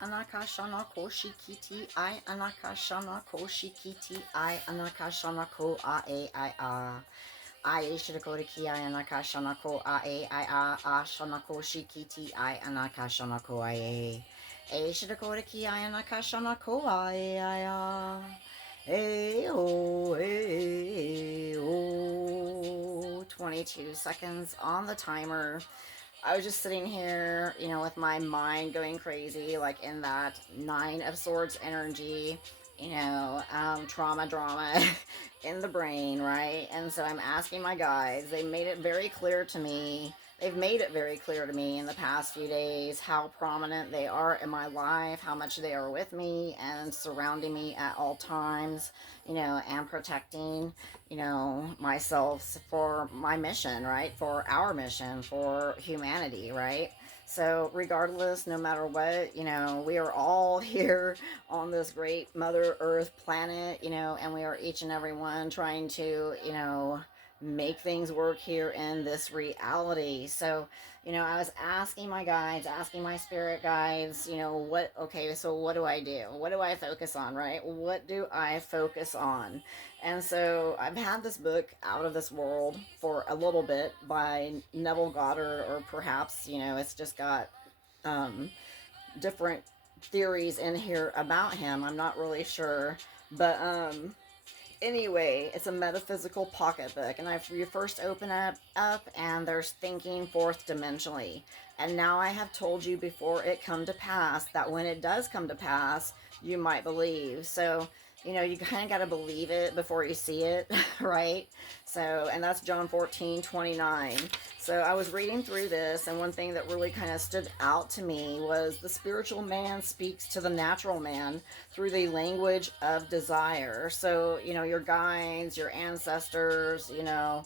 Anakashana koshikiti I anakashana koshikiti I anakashana ko a. I shirikori ki I anakashana ko a shana koshikiti I anakashana ko a shirikori ki I anakashana ko a. Hey oh. 22 seconds on the timer. I was just sitting here, with my mind going crazy, like in that Nine of Swords energy, trauma, drama in the brain, right? And so I'm asking my guides. They made it very clear to me. They've made it very clear to me in the past few days how prominent they are in my life, how much they are with me and surrounding me at all times, and protecting myself for my mission, right? For our mission, for humanity, right? So, regardless, no matter what, we are all here on this great Mother Earth planet, and we are each and every one trying to, make things work here in this reality. So, I was asking my guides, asking my spirit guides, so what do I do? What do I focus on, right? What do I focus on? And so I've had this book, Out of This World, for a little bit by Neville Goddard, or perhaps, it's just got different theories in here about him. I'm not really sure. But anyway, it's a metaphysical pocketbook, and you first open up and there's thinking fourth dimensionally. And now I have told you before it come to pass that when it does come to pass, you might believe. So, you kind of got to believe it before you see it, right? So, and that's John 14:29. So I was reading through this, and one thing that really kind of stood out to me was the spiritual man speaks to the natural man through the language of desire. So, your guides, your ancestors, your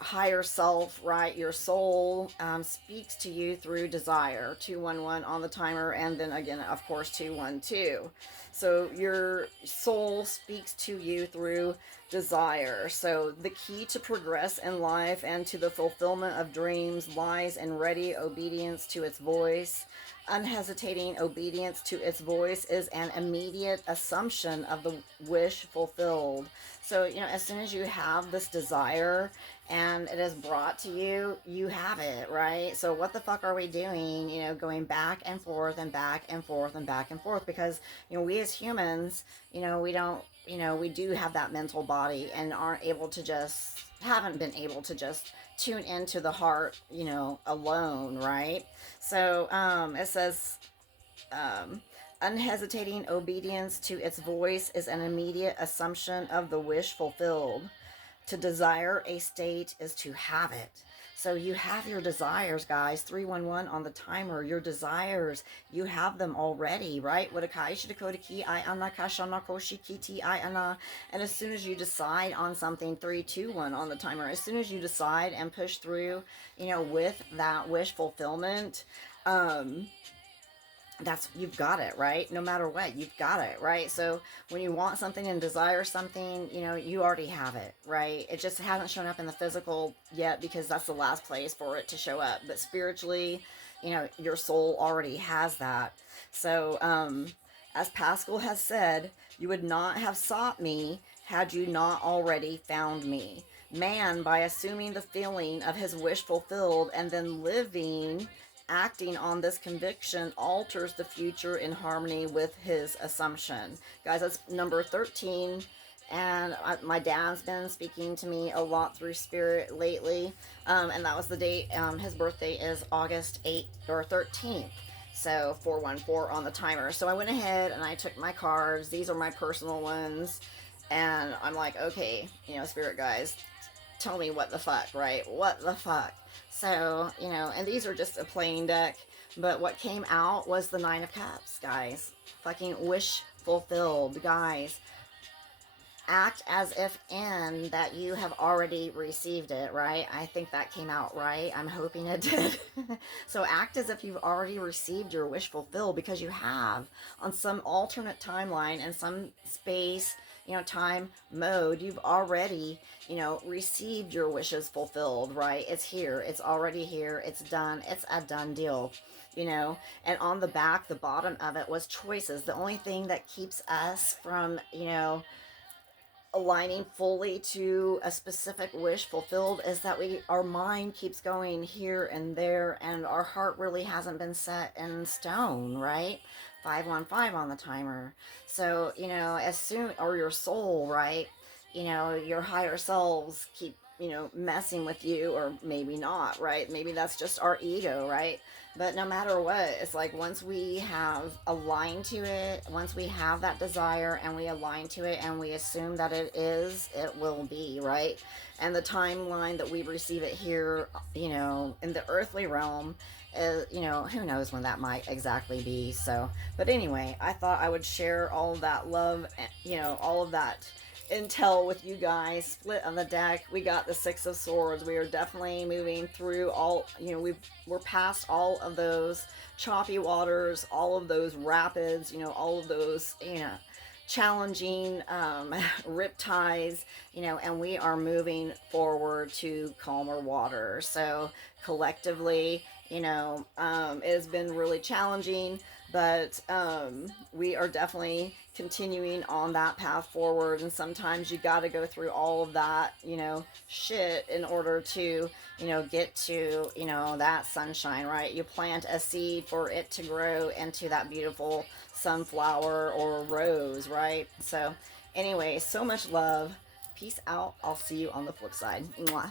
higher self, right? Your soul speaks to you through desire. 211 on the timer, and then again, of course, 212. So your soul speaks to you through desire. So the key to progress in life and to the fulfillment of dreams lies in ready obedience to its voice. Unhesitating obedience to its voice is an immediate assumption of the wish fulfilled. So, as soon as you have this desire and it is brought to you, you have it, right? So, what the fuck are we doing, going back and forth and back and forth and back and forth? Because, we as humans, we don't, we do have that mental body and haven't been able to just tune into the heart, alone, right? So it says, unhesitating obedience to its voice is an immediate assumption of the wish fulfilled. To desire a state is to have it. So you have your desires, guys. 311 on the timer. Your desires, you have them already, right? And as soon as you decide on something, 321 on the timer. As soon as you decide and push through, with that wish fulfillment, that's, you've got it, right? No matter what, you've got it, right? So when you want something and desire something, you already have it, right? It just hasn't shown up in the physical yet because that's the last place for it to show up. But spiritually, your soul already has that. So as Pascal has said, you would not have sought me had you not already found me. Man, by assuming the feeling of his wish fulfilled and then acting on this conviction alters the future in harmony with his assumption. Guys, that's number 13. And my dad's been speaking to me a lot through spirit lately. And that was the date. His birthday is August 8th or 13th. So 414 on the timer. So I went ahead and I took my cards. These are my personal ones. And I'm like, okay, spirit guys, tell me what the fuck, right? What the fuck? So, and these are just a plain deck, but what came out was the 9 of Cups, guys. Fucking wish fulfilled, guys. act as if in that you have already received it, right? I think that came out right. I'm hoping it did. So act as if you've already received your wish fulfilled, because you have. On some alternate timeline and some space, time mode, you've already, received your wishes fulfilled, right? It's here. It's already here. It's done. It's a done deal. And on the back, the bottom of it was choices. The only thing that keeps us from, aligning fully to a specific wish fulfilled is that our mind keeps going here and there, and our heart really hasn't been set in stone, right? 515 on the timer. So, as soon, or your soul, right? Your higher selves keep, messing with you, or maybe not, right? Maybe that's just our ego, right? But no matter what, it's like once we have aligned to it, once we have that desire and we align to it and we assume that it is, it will be, right? And the timeline that we receive it here, in the earthly realm, is, who knows when that might exactly be. So, but anyway, I thought I would share all of that love, all of that intel with you guys. Split on the deck, we got the Six of Swords. We are definitely moving through all, we're past all of those choppy waters, all of those rapids, all of those, challenging riptides, and we are moving forward to calmer water. So collectively, it has been really challenging, but we are definitely continuing on that path forward. And sometimes you got to go through all of that, shit in order to, get to, that sunshine, right? You plant a seed for it to grow into that beautiful sunflower or rose, right? So, anyway, so much love. Peace out. I'll see you on the flip side. Mwah.